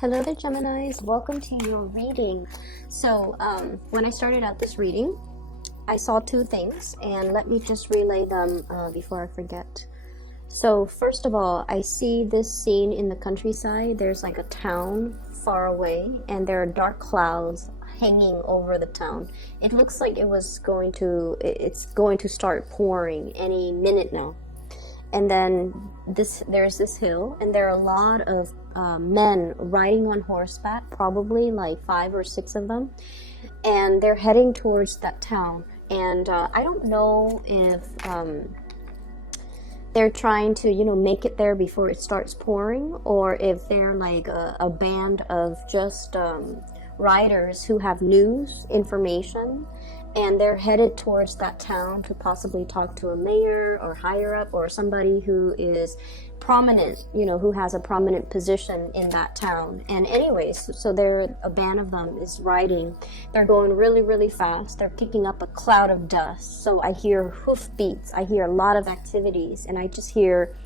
Hello there, Geminis. Welcome to your reading. So, when I started out this reading, I saw two things, and let me just relay them before I forget. So, first of all, I see this scene in the countryside. There's like a town far away, and there are dark clouds hanging over the town. It looks like it's going to start pouring any minute now. And then there's this hill, and there are a lot of men riding on horseback, probably like 5 or 6 of them, and they're heading towards that town. And I don't know if they're trying to, make it there before it starts pouring, or if they're like a band of just riders who have news, information, and they're headed towards that town to possibly talk to a mayor or higher up or somebody who is prominent, who has a prominent position in that town. And anyways, so a band of them is riding. They're going really, really fast. They're kicking up a cloud of dust. So I hear hoof beats. I hear a lot of activities, and I just hear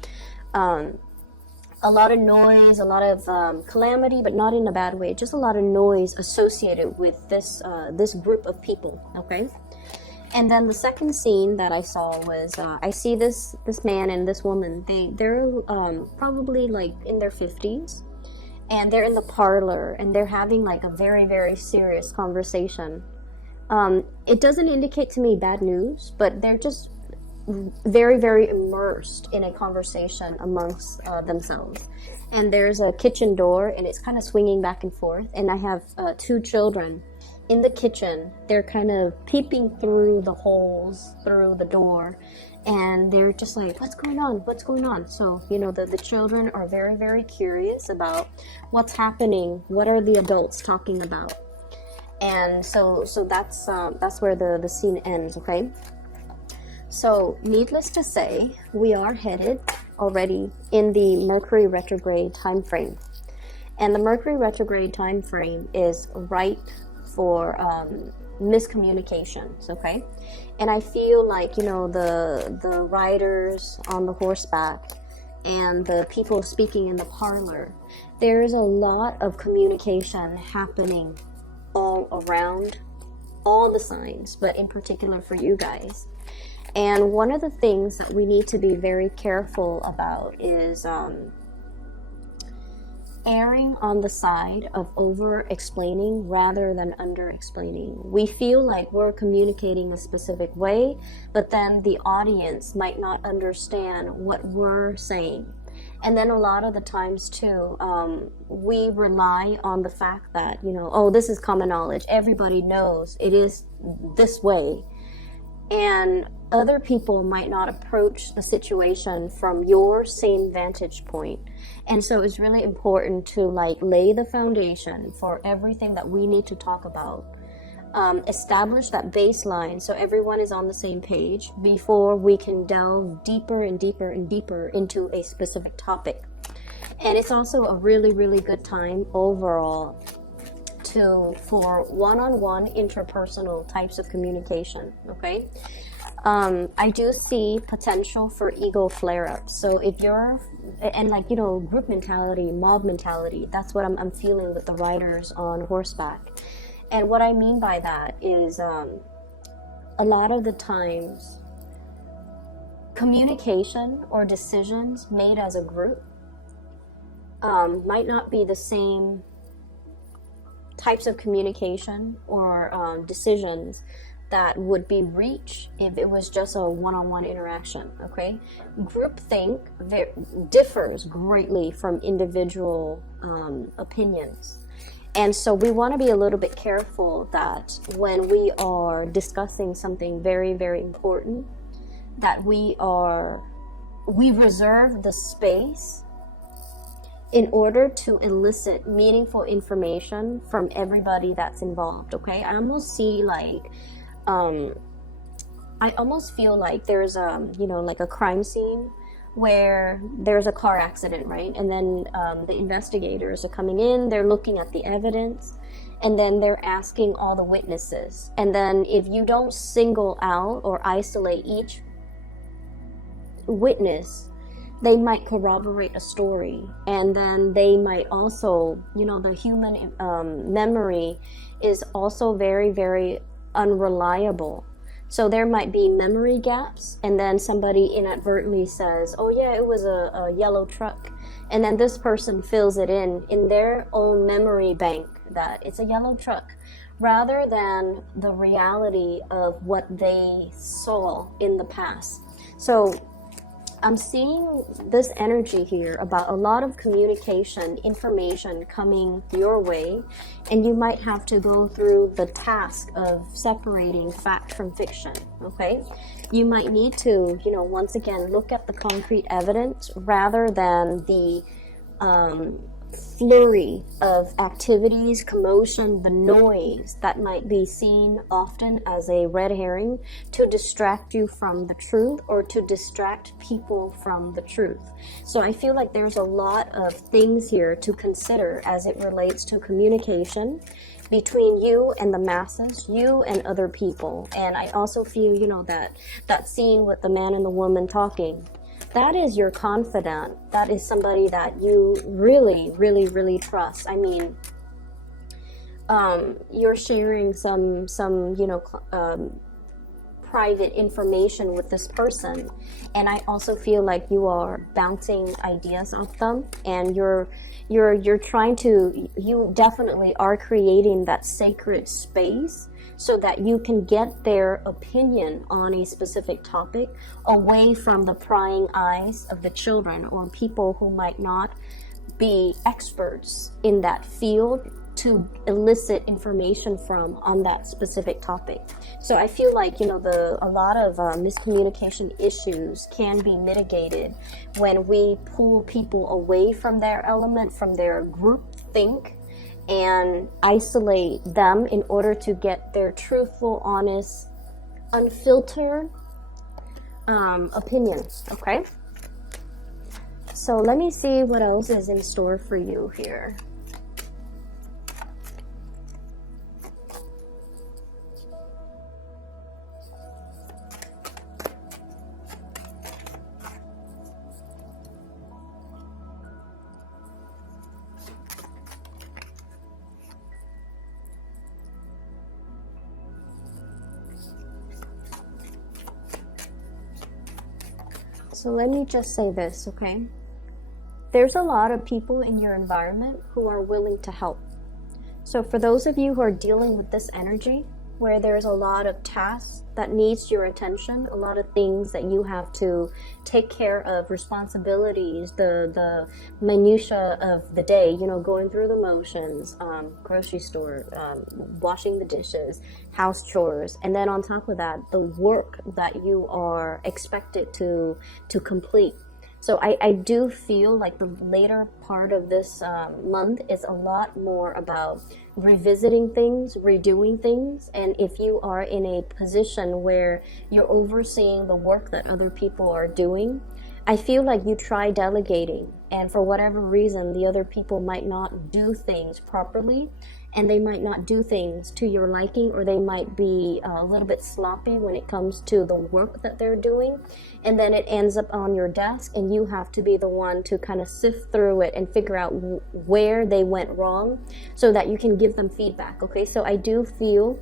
a lot of noise, a lot of calamity, but not in a bad way. Just a lot of noise associated with this group of people. Okay. And then the second scene that I saw was I see this man and this woman. They're probably like in their 50s, and they're in the parlor, and they're having like a very, very serious conversation. It doesn't indicate to me bad news, but they're just very, very immersed in a conversation amongst themselves. And there's a kitchen door, and it's kind of swinging back and forth, and I have 2 children in the kitchen. They're kind of peeping through the holes through the door, and they're just like, what's going on? So the children are very, very curious about what's happening. What are the adults talking about? And so that's where the scene ends. Okay. So, needless to say, we are headed already in the Mercury retrograde time frame. And the Mercury retrograde time frame is ripe for miscommunications, okay? And I feel like, the riders on the horseback and the people speaking in the parlor, there's a lot of communication happening all around all the signs, but in particular for you guys. And one of the things that we need to be very careful about is erring on the side of over-explaining rather than under-explaining. We feel like we're communicating a specific way, but then the audience might not understand what we're saying. And then a lot of the times too, we rely on the fact that, this is common knowledge. Everybody knows it is this way. And other people might not approach the situation from your same vantage point. And so it's really important to lay the foundation for everything that we need to talk about. Establish that baseline so everyone is on the same page before we can delve deeper and deeper and deeper into a specific topic. And it's also a really, really good time overall for one-on-one interpersonal types of communication, okay? I do see potential for ego flare-ups. So if you're, and group mentality, mob mentality, that's what I'm feeling with the riders on horseback. And what I mean by that is a lot of the times communication or decisions made as a group might not be the same types of communication or decisions that would be reached if it was just a one-on-one interaction, okay? Groupthink differs greatly from individual opinions. And so we want to be a little bit careful that when we are discussing something very, very important, that we reserve the space in order to elicit meaningful information from everybody that's involved, okay? I almost see I almost feel like there's a crime scene where there's a car accident, right? And then the investigators are coming in, they're looking at the evidence, and then they're asking all the witnesses. And then if you don't single out or isolate each witness, they might corroborate a story, and then they might also, the human memory is also very, very unreliable. So there might be memory gaps, and then somebody inadvertently says, oh yeah, it was a yellow truck, and then this person fills it in their own memory bank that it's a yellow truck, rather than the reality of what they saw in the past. So I'm seeing this energy here about a lot of communication, information coming your way, and you might have to go through the task of separating fact from fiction, okay? You might need to, once again, look at the concrete evidence rather than the flurry of activities, commotion, the noise that might be seen often as a red herring to distract you from the truth or to distract people from the truth. So I feel like there's a lot of things here to consider as it relates to communication between you and the masses, you and other people. And I also feel, that scene with the man and the woman talking, that is your confidant. That is somebody that you really, really, really trust. I mean, you're sharing some private information with this person, and I also feel like you are bouncing ideas off them, and you're trying to. You definitely are creating that sacred space so that you can get their opinion on a specific topic away from the prying eyes of the children or people who might not be experts in that field to elicit information from on that specific topic. So I feel like, a lot of miscommunication issues can be mitigated when we pull people away from their element, from their group think, and isolate them in order to get their truthful, honest, unfiltered opinions, okay? So let me see what else is in store for you here. So let me just say this, okay? There's a lot of people in your environment who are willing to help. So for those of you who are dealing with this energy, where there's a lot of tasks that needs your attention, a lot of things that you have to take care of, responsibilities, the minutia of the day, going through the motions, grocery store, washing the dishes, house chores, and then on top of that, the work that you are expected to complete. So I do feel like the later part of this month is a lot more about revisiting things, redoing things, and if you are in a position where you're overseeing the work that other people are doing, I feel like you try delegating, and for whatever reason, the other people might not do things properly, and they might not do things to your liking, or they might be a little bit sloppy when it comes to the work that they're doing, and then it ends up on your desk, and you have to be the one to kind of sift through it and figure out where they went wrong so that you can give them feedback, okay? So I do feel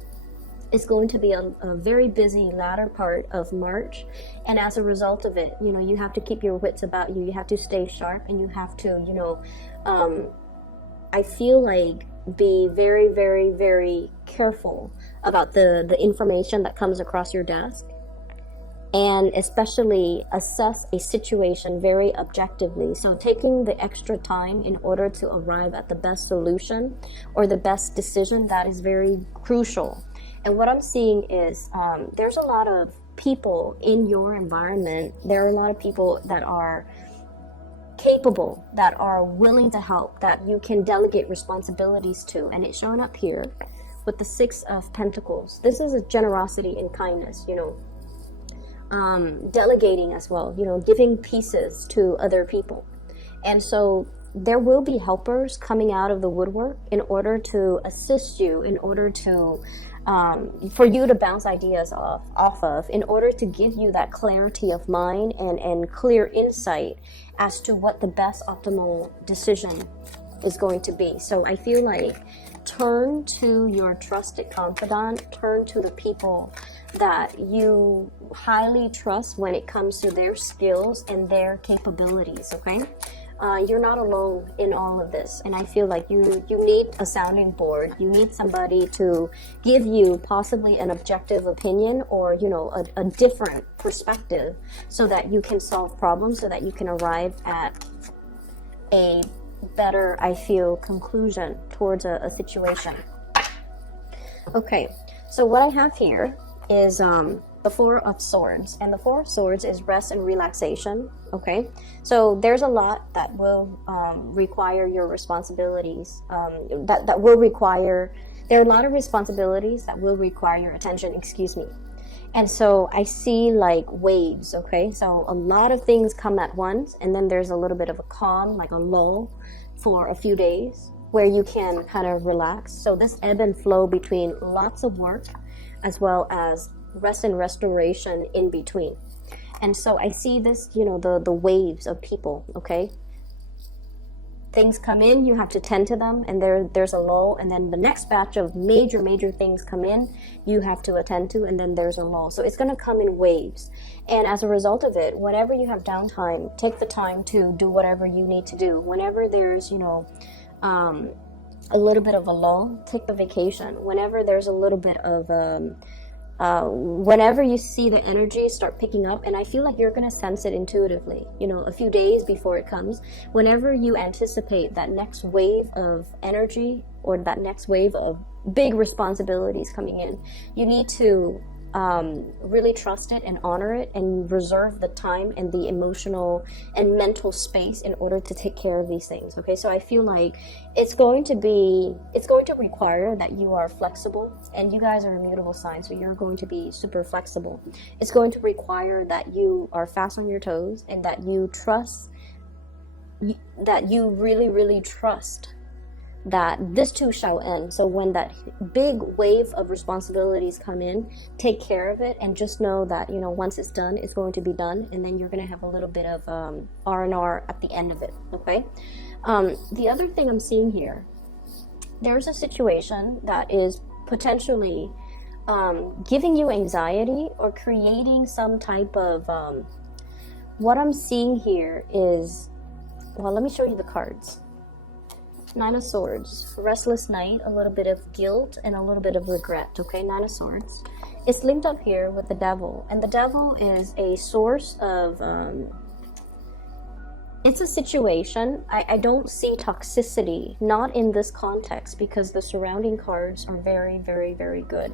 it's going to be a very busy latter part of March, and as a result of it, you have to keep your wits about you. You have to stay sharp, and you have to, I feel like be very, very, very careful about the information that comes across your desk, and especially assess a situation very objectively. So taking the extra time in order to arrive at the best solution or the best decision, that is very crucial. And what I'm seeing is there's a lot of people in your environment. There are a lot of people that are capable, that are willing to help, that you can delegate responsibilities to. And it's shown up here with the Six of Pentacles. This is a generosity and kindness, delegating as well, giving pieces to other people. And so there will be helpers coming out of the woodwork in order to assist you, in order to for you to bounce ideas off of, in order to give you that clarity of mind and clear insight as to what the best optimal decision is going to be. So I feel like turn to your trusted confidant, turn to the people that you highly trust when it comes to their skills and their capabilities, okay? You're not alone in all of this, and I feel like you need a sounding board. You need somebody to give you possibly an objective opinion, or a different perspective, so that you can solve problems, so that you can arrive at a better, I feel, conclusion towards a situation. Okay, so what I have here is the Four of Swords, and the Four of Swords is rest and relaxation. Okay, so there's a lot that will require your responsibilities. That will require. There are a lot of responsibilities that will require your attention. Excuse me. And so I see like waves. Okay, so a lot of things come at once, and then there's a little bit of a calm, like a lull, for a few days where you can kind of relax. So this ebb and flow between lots of work as well as rest and restoration in between. And so I see this, the waves of people, okay? Things come in, you have to tend to them, and there's a lull, and then the next batch of major things come in, you have to attend to, and then there's a lull. So it's going to come in waves. And as a result of it, whenever you have downtime, take the time to do whatever you need to do. Whenever there's, a little bit of a lull, take the vacation. Whenever there's a little bit of whenever you see the energy start picking up, and I feel like you're going to sense it intuitively, a few days before it comes, whenever you anticipate that next wave of energy or that next wave of big responsibilities coming in, you need to really trust it and honor it and reserve the time and the emotional and mental space in order to take care of these things. Okay, so I feel like it's going to require that you are flexible, and you guys are immutable signs, so you're going to be super flexible. It's going to require that you are fast on your toes, and that you really trust that this too shall end. So when that big wave of responsibilities come in, take care of it, and just know that once it's done, it's going to be done, and then you're going to have a little bit of R&R at the end of it. Okay, the other thing I'm seeing here, there's a situation that is potentially giving you anxiety or creating some type of what I'm seeing here is, well, let me show you the cards. Nine of Swords, restless night, a little bit of guilt, and a little bit of regret. Okay, Nine of Swords. It's linked up here with the Devil, and the Devil is a source of it's a situation. I don't see toxicity, not in this context, because the surrounding cards are very good.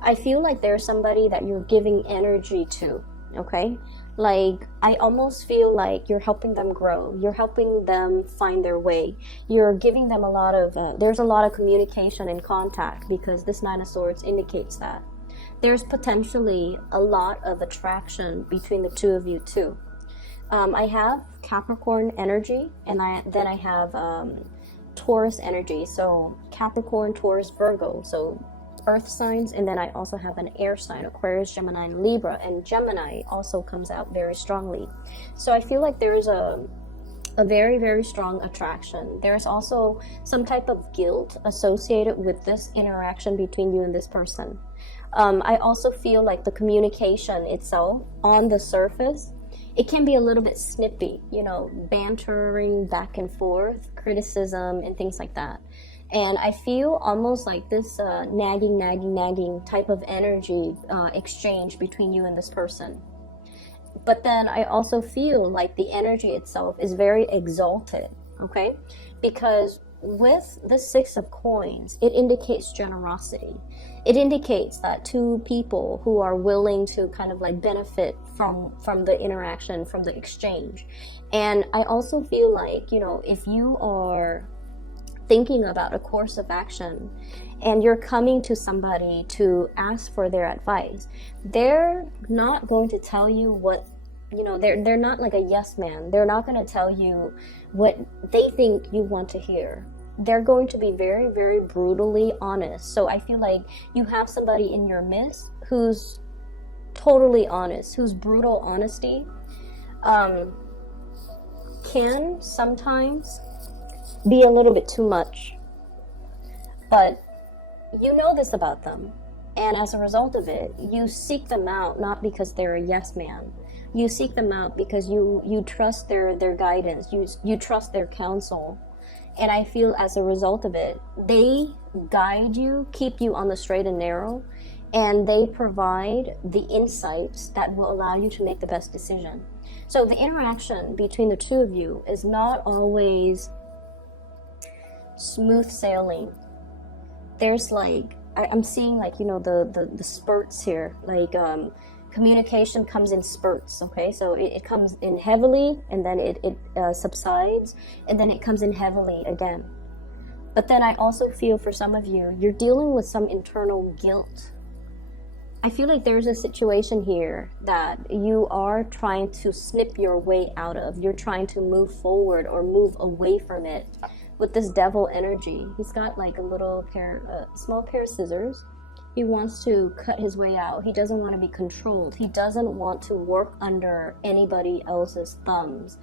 I feel like there's somebody that you're giving energy to. Okay, like I almost feel like you're helping them grow, you're helping them find their way, you're giving them a lot of there's a lot of communication and contact, because this Nine of Swords indicates that there's potentially a lot of attraction between the two of you too. I have Capricorn energy, and then I have Taurus energy. So Capricorn, Taurus, Virgo, so earth signs, and then I also have an air sign, Aquarius, Gemini, and Libra, and Gemini also comes out very strongly. So I feel like there's a very strong attraction. There's also some type of guilt associated with this interaction between you and this person. I also feel like the communication itself on the surface, it can be a little bit snippy, bantering back and forth, criticism, and things like that. And I feel almost like this nagging type of energy exchange between you and this person. But then I also feel like the energy itself is very exalted, okay? Because with the Six of Coins, it indicates generosity. It indicates that two people who are willing to kind of like benefit from the interaction, from the exchange. And I also feel like, if you are thinking about a course of action and you're coming to somebody to ask for their advice, they're not going to tell you what, they're not like a yes man. They're not going to tell you what they think you want to hear. they're going to be very, very brutally honest. So I feel like you have somebody in your midst who's totally honest, whose brutal honesty can sometimes be a little bit too much. But you know this about them. And as a result of it, you seek them out not because they're a yes man. You seek them out because you trust their guidance. You trust their counsel. And I feel as a result of it, they guide you, keep you on the straight and narrow, and they provide the insights that will allow you to make the best decision. So the interaction between the two of you is not always smooth sailing. There's like, I'm seeing like, you know, the spurts here, like communication comes in spurts, okay? So it comes in heavily, and then it subsides, and then it comes in heavily again. But then I also feel for some of you, you're dealing with some internal guilt. I feel like there's a situation here that you are trying to snip your way out of. You're trying to move forward or move away from it with this devil energy. He's got like a little small pair of scissors. He wants to cut his way out. He doesn't want to be controlled. He doesn't want to work under anybody else's thumbs.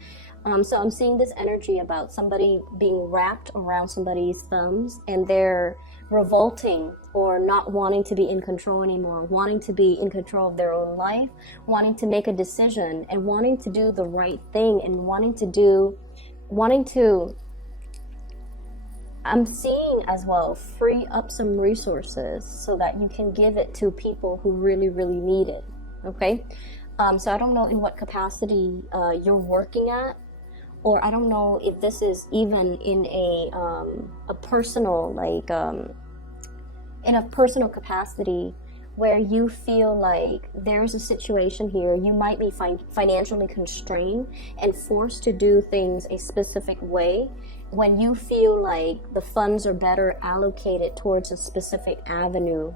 So I'm seeing this energy about somebody being wrapped around somebody's thumbs, and they're revolting or not wanting to be in control anymore, wanting to be in control of their own life, wanting to make a decision, and wanting to do the right thing, and wanting to I'm seeing as well free up some resources so that you can give it to people who really, really need it. Okay? So I don't know in what capacity you're working at, or I don't know if this is even in a personal, like in a personal capacity where you feel like there's a situation here, you might be financially constrained and forced to do things a specific way when you feel like the funds are better allocated towards a specific avenue.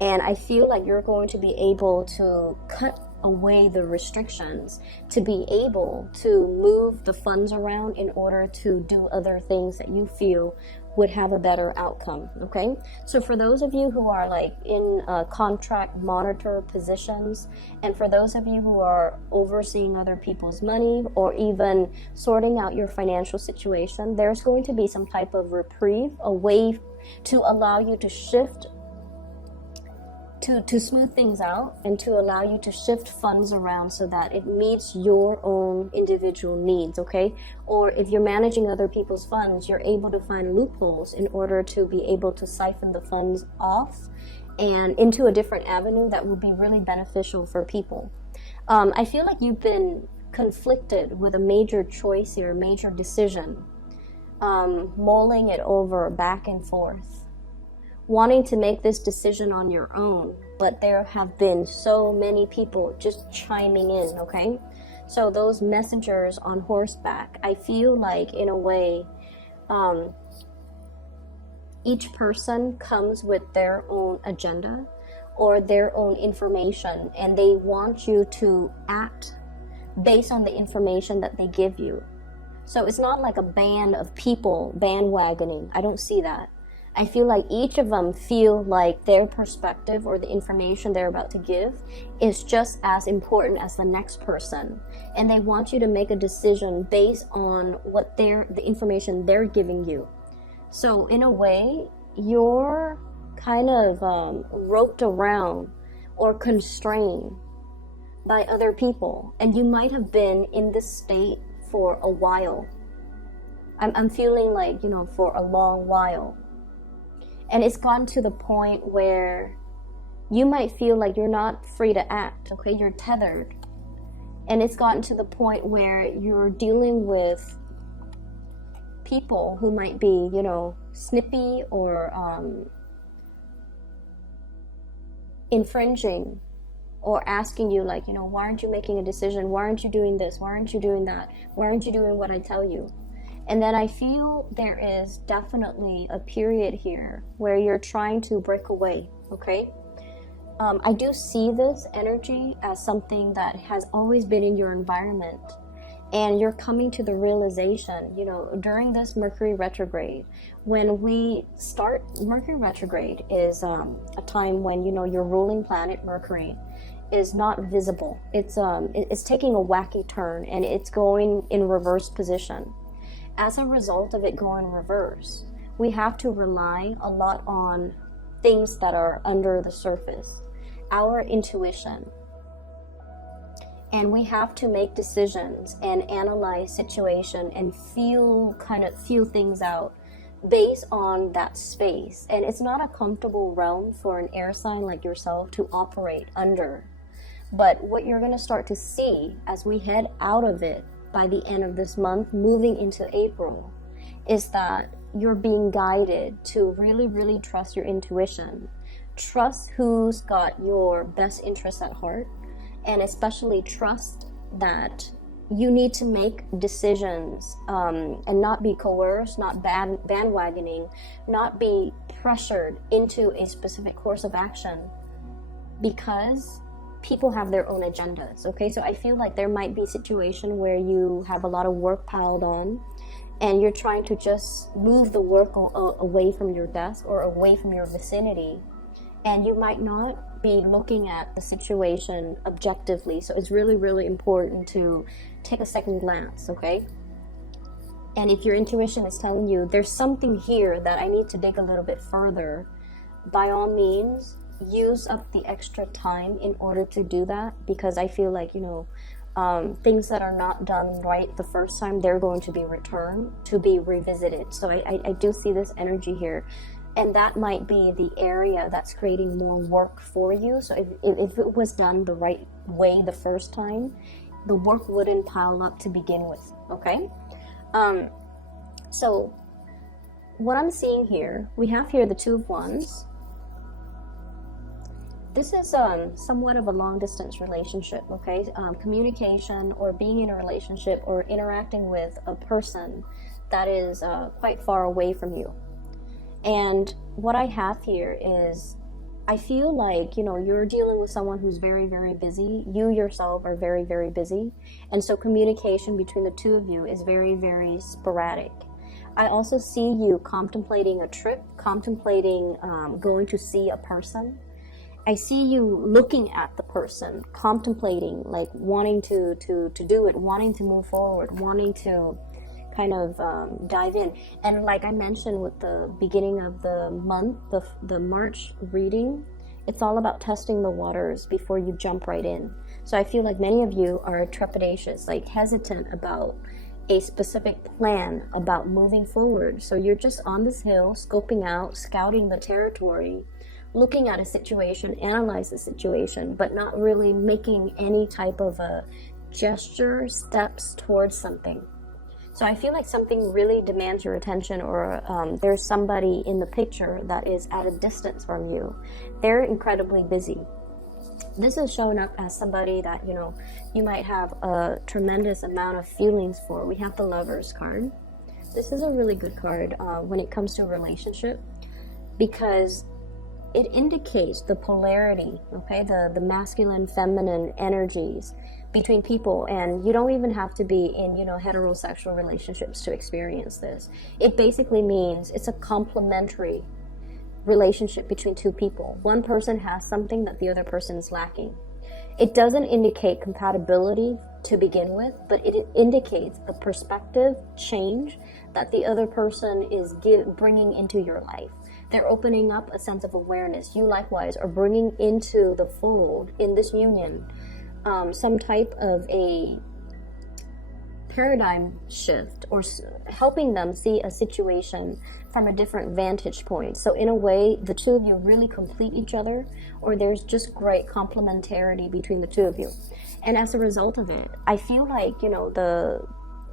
And I feel like you're going to be able to cut away the restrictions to be able to move the funds around in order to do other things that you feel would have a better outcome. Okay, so for those of you who are like in contract monitor positions, and for those of you who are overseeing other people's money or even sorting out your financial situation, there's going to be some type of reprieve, a way to allow you to shift, to smooth things out, and to allow you to shift funds around so that it meets your own individual needs, okay? Or if you're managing other people's funds, you're able to find loopholes in order to be able to siphon the funds off and into a different avenue that will be really beneficial for people. I feel like you've been conflicted with a major choice here, a major decision, mulling it over back and forth, wanting to make this decision on your own, but there have been so many people just chiming in, okay? So those messengers on horseback, I feel like in a way, each person comes with their own agenda or their own information, and they want you to act based on the information that they give you. So it's not like a band of people bandwagoning. I don't see that. I feel like each of them feel like their perspective or the information they're about to give is just as important as the next person. And they want you to make a decision based on what the information they're giving you. So in a way, you're kind of roped around or constrained by other people. And you might have been in this state for a while. I'm feeling like, for a long while. And it's gotten to the point where you might feel like you're not free to act, okay? You're tethered. And it's gotten to the point where you're dealing with people who might be, snippy or infringing, or asking you like, why aren't you making a decision? Why aren't you doing this? Why aren't you doing that? Why aren't you doing what I tell you? And then I feel there is definitely a period here where you're trying to break away, okay? I do see this energy as something that has always been in your environment. And you're coming to the realization, you know, during this Mercury retrograde, when we start, Mercury retrograde is a time when, you know, your ruling planet Mercury is not visible. It's taking a wacky turn, and it's going in reverse position. As a result of it going reverse, we have to rely a lot on things that are under the surface, our intuition. And we have to make decisions and analyze situation and feel things out based on that space. And it's not a comfortable realm for an air sign like yourself to operate under. But what you're going to start to see as we head out of it by the end of this month, moving into April, is that you're being guided to really, really trust your intuition. Trust who's got your best interests at heart. And especially trust that you need to make decisions and not be coerced, not bandwagoning, not be pressured into a specific course of action, because people have their own agendas, okay? So I feel like there might be a situation where you have a lot of work piled on and you're trying to just move the work away from your desk or away from your vicinity, and you might not be looking at the situation objectively. So it's really, really important to take a second glance, okay? And if your intuition is telling you there's something here that I need to dig a little bit further, by all means, use up the extra time in order to do that, because I feel like, you know, things that are not done right the first time, they're going to be returned to be revisited. So I do see this energy here. And that might be the area that's creating more work for you. So if it was done the right way the first time, the work wouldn't pile up to begin with, okay? So what I'm seeing here, we have here the Two of Wands. This is somewhat of a long-distance relationship, okay? Communication, or being in a relationship or interacting with a person that is quite far away from you. And what I have here is, I feel like, you know, you're dealing with someone who's very, very busy. You yourself are very, very busy. And so communication between the two of you is very, very sporadic. I also see you contemplating a trip, contemplating going to see a person. I see you looking at the person, contemplating, like wanting to do it, wanting to move forward, wanting to kind of dive in. And like I mentioned with the beginning of the month, the March reading, it's all about testing the waters before you jump right in. So I feel like many of you are trepidatious, like hesitant about a specific plan about moving forward. So you're just on this hill, scoping out, scouting the territory, looking at a situation, analyze the situation, but not really making any type of a gesture, steps towards something. So I feel like something really demands your attention, or there's somebody in the picture that is at a distance from you. They're incredibly busy. This is showing up as somebody that, you know, you might have a tremendous amount of feelings for. We have the Lovers card. This is a really good card when it comes to a relationship, because it indicates the polarity, okay, the masculine, feminine energies between people. And you don't even have to be in, you know, heterosexual relationships to experience this. It basically means it's a complementary relationship between two people. One person has something that the other person is lacking. It doesn't indicate compatibility to begin with, but it indicates a perspective change that the other person is bringing into your life. They're opening up a sense of awareness. You likewise are bringing into the fold in this union some type of a paradigm shift, or helping them see a situation from a different vantage point. So in a way, the two of you really complete each other, or there's just great complementarity between the two of you. And as a result of it, I feel like, you know,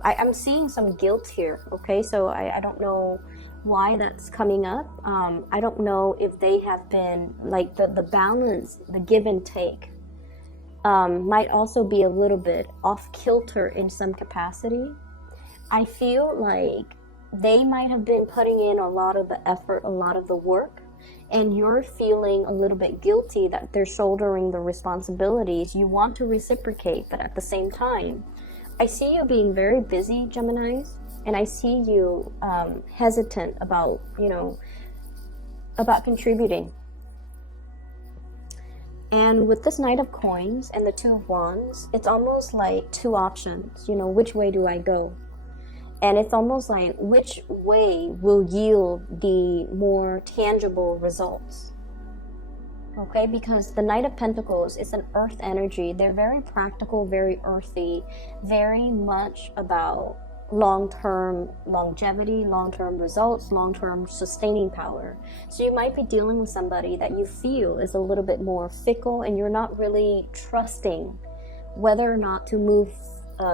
I'm seeing some guilt here, okay? So I don't know why that's coming up. I don't know if they have been, like, the balance, the give and take might also be a little bit off kilter in some capacity. I feel like they might have been putting in a lot of the effort, a lot of the work, and you're feeling a little bit guilty that they're shouldering the responsibilities. You want to reciprocate, but at the same time, I see you being very busy, Geminis, and I see you hesitant about, about contributing. And with this Knight of Coins and the Two of Wands, it's almost like two options, which way do I go? And it's almost like which way will yield the more tangible results? Okay, because the Knight of Pentacles is an earth energy. They're very practical, very earthy, very much about long-term longevity, long-term results, long-term sustaining power. So you might be dealing with somebody that you feel is a little bit more fickle, and you're not really trusting whether or not to move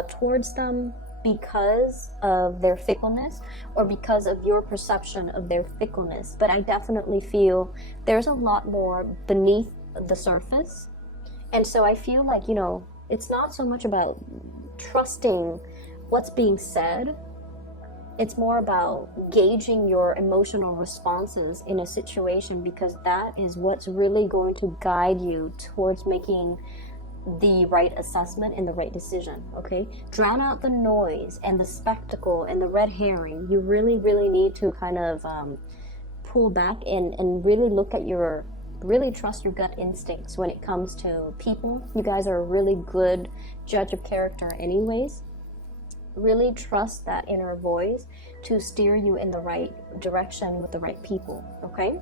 towards them because of their fickleness or because of your perception of their fickleness. But I definitely feel there's a lot more beneath the surface. And so I feel like, it's not so much about trusting what's being said. It's more about gauging your emotional responses in a situation, because that is what's really going to guide you towards making the right assessment and the right decision. Okay, drown out the noise and the spectacle and the red herring. You really need to kind of pull back and really look at really trust your gut instincts when it comes to people. You guys are a really good judge of character anyways. Really trust that inner voice to steer you in the right direction with the right people. Okay,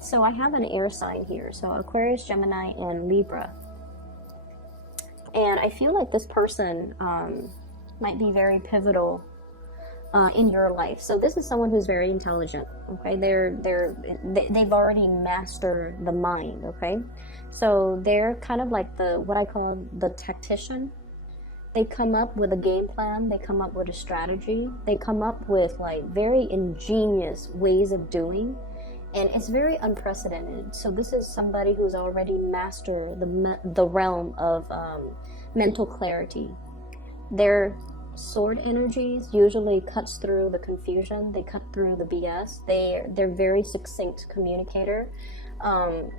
so I have an air sign here, so Aquarius, Gemini, and Libra. And I feel like this person might be very pivotal in your life. So this is someone who's very intelligent. Okay, they've already mastered the mind. Okay, so they're kind of like what I call the tactician. They come up with a game plan. They come up with a strategy. They come up with like very ingenious ways of doing. And it's very unprecedented. So this is somebody who's already mastered the realm of mental clarity. Their sword energies usually cuts through the confusion. They cut through the BS. They're very succinct communicator. And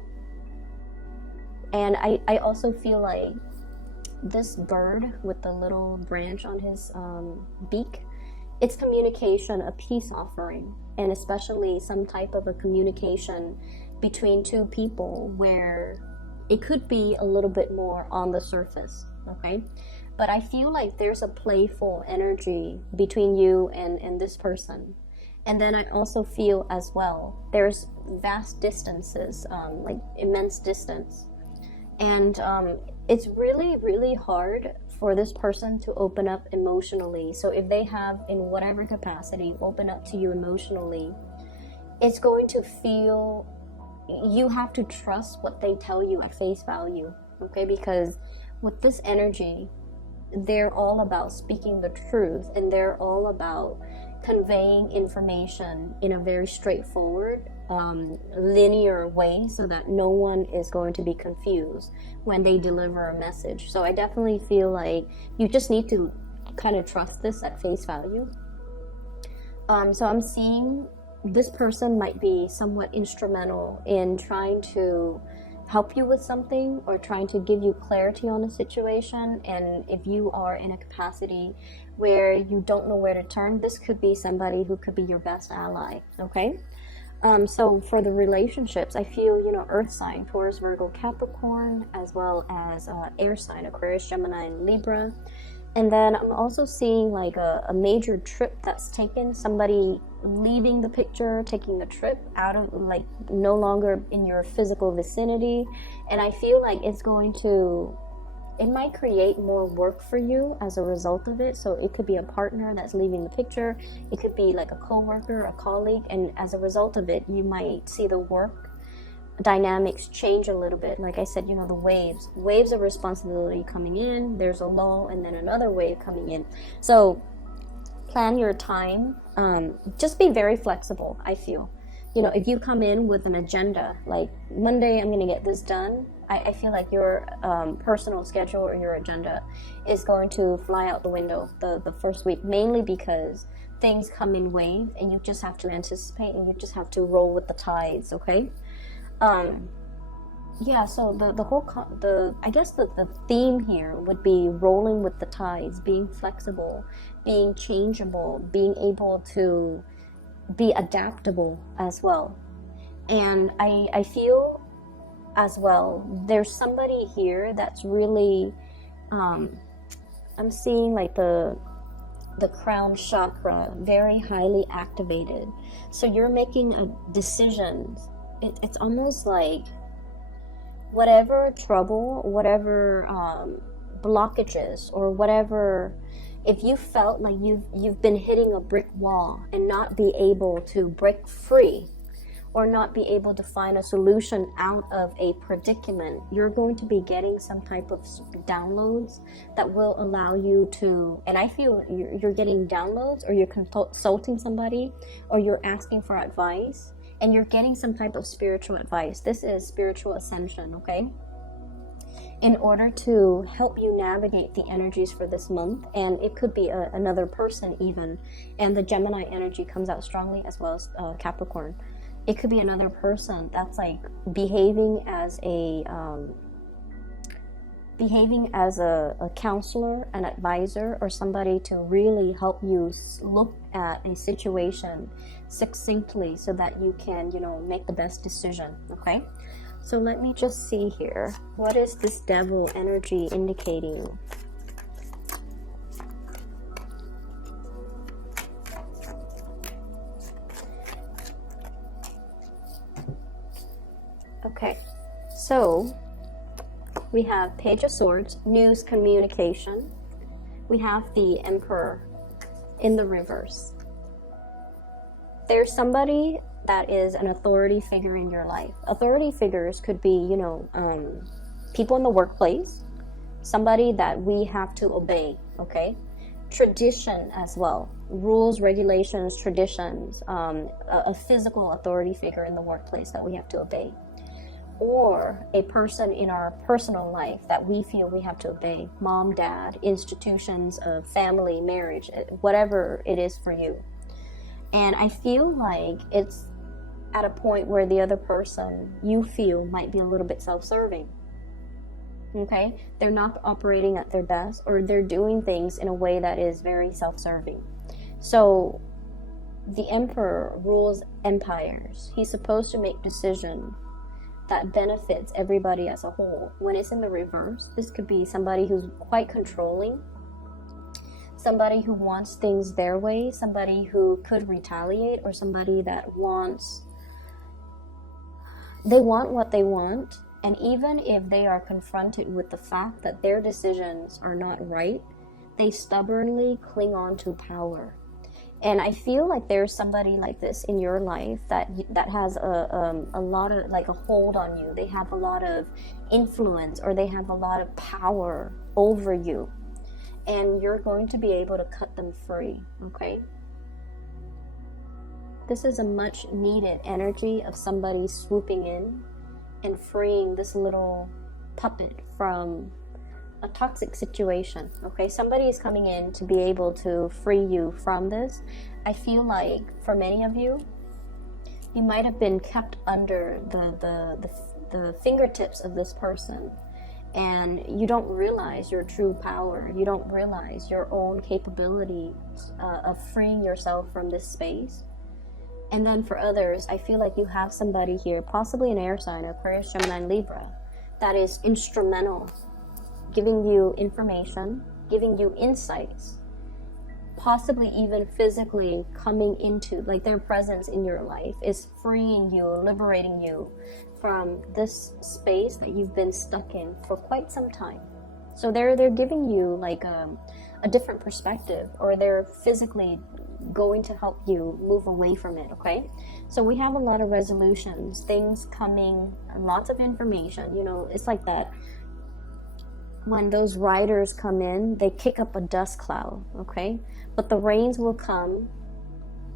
I also feel like this bird with the little branch on his beak, it's communication, a peace offering, and especially some type of a communication between two people where it could be a little bit more on the surface, okay? But I feel like there's a playful energy between you and this person. And then I also feel as well, there's vast distances, like immense distance. And it's really hard for this person to open up emotionally. So if they have, in whatever capacity, open up to you emotionally, it's going to feel, you have to trust what they tell you at face value, okay? Because with this energy, they're all about speaking the truth, and they're all about conveying information in a very straightforward, linear way, so that no one is going to be confused when they deliver a message. So I definitely feel like you just need to kind of trust this at face value. So I'm seeing this person might be somewhat instrumental in trying to help you with something or trying to give you clarity on a situation. And if you are in a capacity where you don't know where to turn, this could be somebody who could be your best ally, okay? So for the relationships, I feel, earth sign, Taurus, Virgo, Capricorn, as well as air sign, Aquarius, Gemini, and Libra. And then I'm also seeing like a major trip that's taken, somebody leaving the picture, taking the trip out of, like, no longer in your physical vicinity. And I feel like it might create more work for you as a result of it. So it could be a partner that's leaving the picture. It could be like a coworker, a colleague. And as a result of it, you might see the work dynamics change a little bit. Like I said, the waves of responsibility coming in, there's a lull, and then another wave coming in. So plan your time. Just be very flexible, I feel. If you come in with an agenda, like Monday I'm going to get this done, I feel like your personal schedule or your agenda is going to fly out the window the first week, mainly because things come in waves and you just have to anticipate and you just have to roll with the tides, okay? Yeah, so the I guess the theme here would be rolling with the tides, being flexible, being changeable, being able to be adaptable as well. And I feel as well there's somebody here that's really I'm seeing like the crown chakra very highly activated. So you're making a decision. It's almost like whatever trouble, whatever blockages, or whatever, if you felt like you've been hitting a brick wall and not be able to break free, or not be able to find a solution out of a predicament, you're going to be getting some type of downloads that will allow you to, and I feel you're getting downloads, or you're consulting somebody, or you're asking for advice, and you're getting some type of spiritual advice. This is spiritual ascension, okay? In order to help you navigate the energies for this month, and it could be another person even, and the Gemini energy comes out strongly, as well as Capricorn. It could be another person that's like behaving as a counselor, an advisor, or somebody to really help you look at a situation succinctly so that you can, make the best decision, okay? So let me just see here. What is this devil energy indicating? Okay, so we have Page of Swords, news, communication. We have the Emperor in the reverse. There's somebody that is an authority figure in your life. Authority figures could be, people in the workplace, somebody that we have to obey, okay? Tradition as well, rules, regulations, traditions, a physical authority figure in the workplace that we have to obey. Or a person in our personal life that we feel we have to obey. Mom, dad, institutions of family, marriage, whatever it is for you. And I feel like it's at a point where the other person you feel might be a little bit self-serving. Okay? They're not operating at their best, or they're doing things in a way that is very self-serving. So the Emperor rules empires. He's supposed to make decisions that benefits everybody as a whole. When it's in the reverse, this could be somebody who's quite controlling, somebody who wants things their way, somebody who could retaliate, or somebody that they want what they want, and even if they are confronted with the fact that their decisions are not right, they stubbornly cling on to power. And I feel like there's somebody like this in your life that has a lot of, like, a hold on you. They have a lot of influence, or they have a lot of power over you. And you're going to be able to cut them free, okay? This is a much needed energy of somebody swooping in and freeing this little puppet from a toxic situation, okay? Somebody is coming in to be able to free you from this. I feel like for many of you, you might have been kept under the fingertips of this person, and you don't realize your true power. You don't realize your own capability of freeing yourself from this space. And then for others, I feel like you have somebody here, possibly an air sign, Aquarius, Gemini, Libra, that is instrumental, giving you information, giving you insights, possibly even physically coming into, like, their presence in your life is freeing you, liberating you from this space that you've been stuck in for quite some time. So they're giving you like a different perspective, or they're physically going to help you move away from it, okay? So we have a lot of resolutions, things coming, lots of information. It's like that when those riders come in, they kick up a dust cloud, okay? But the rains will come,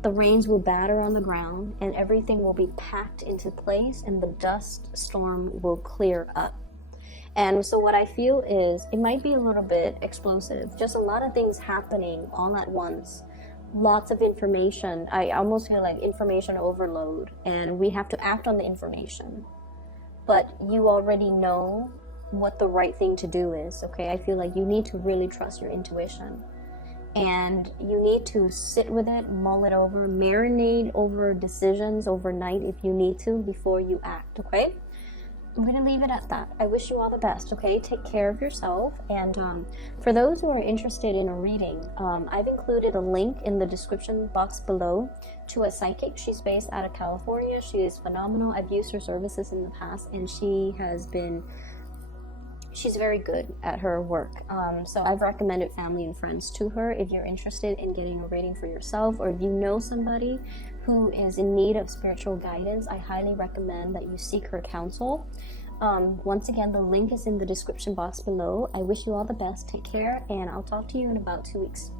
the rains will batter on the ground, and everything will be packed into place, and the dust storm will clear up. And so what I feel is it might be a little bit explosive, just a lot of things happening all at once, lots of information. I almost feel like information overload, and we have to act on the information. but you already know what the right thing to do is, okay? I feel like you need to really trust your intuition. And you need to sit with it, mull it over, marinate over decisions overnight if you need to before you act, okay? I'm going to leave it at that. I wish you all the best, okay? Take care of yourself. And for those who are interested in a reading, I've included a link in the description box below to a psychic. She's based out of California. She is phenomenal. I've used her services in the past, and she's very good at her work. So I've recommended family and friends to her. If you're interested in getting a reading for yourself, or if you know somebody who is in need of spiritual guidance, I highly recommend that you seek her counsel. Once again, the link is in the description box below. I wish you all the best. Take care, and I'll talk to you in about 2 weeks.